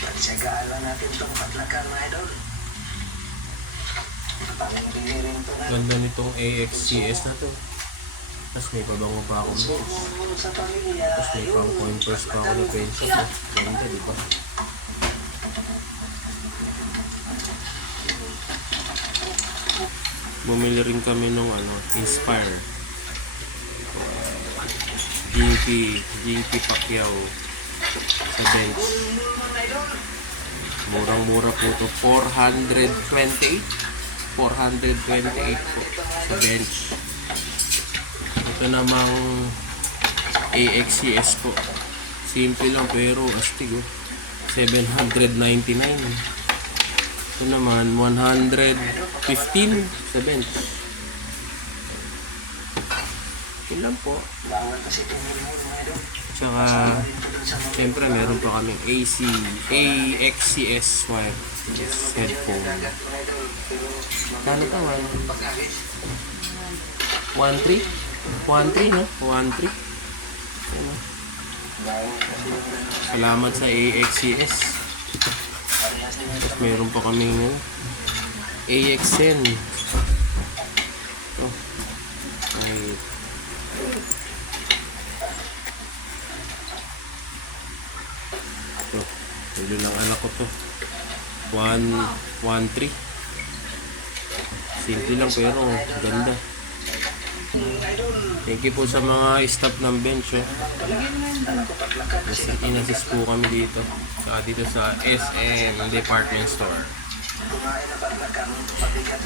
Pagsagaan lang natin itong patlakan, mga idol. Pamibili rin ito na. Ganda nitong AXCS na to. Tapos may pabango pa ako ng Sumusunod sa pamilya. Tapos may pang pointers pa ako ng pencil. Ganda, di ba? Bumili rin kami nung Inspire. Jinky Pacquiao sa bench. Murang-mura po ito. 428 po sa bench. Ito namang AXCS po. Simple lang pero astig oh. 799. Ito naman 115 sa bench. Yun lang po. Bawal kasi tumulong, mga idol. Tsaka siyempre meron pa kaming AXCS wire headphone. Kano ka man? 1.3? 1.3 no? 1.3. Salamat sa AXCS. Tapos meron pa kaming AXN. Ito. Ay. Ito. Ito ng anak ko to. 1.3. Simple lang pero ganda. Thank you po sa mga staff ng bench. In-assist po kami dito. Dito sa SM Department Store. Kumain na patlakan, pabigat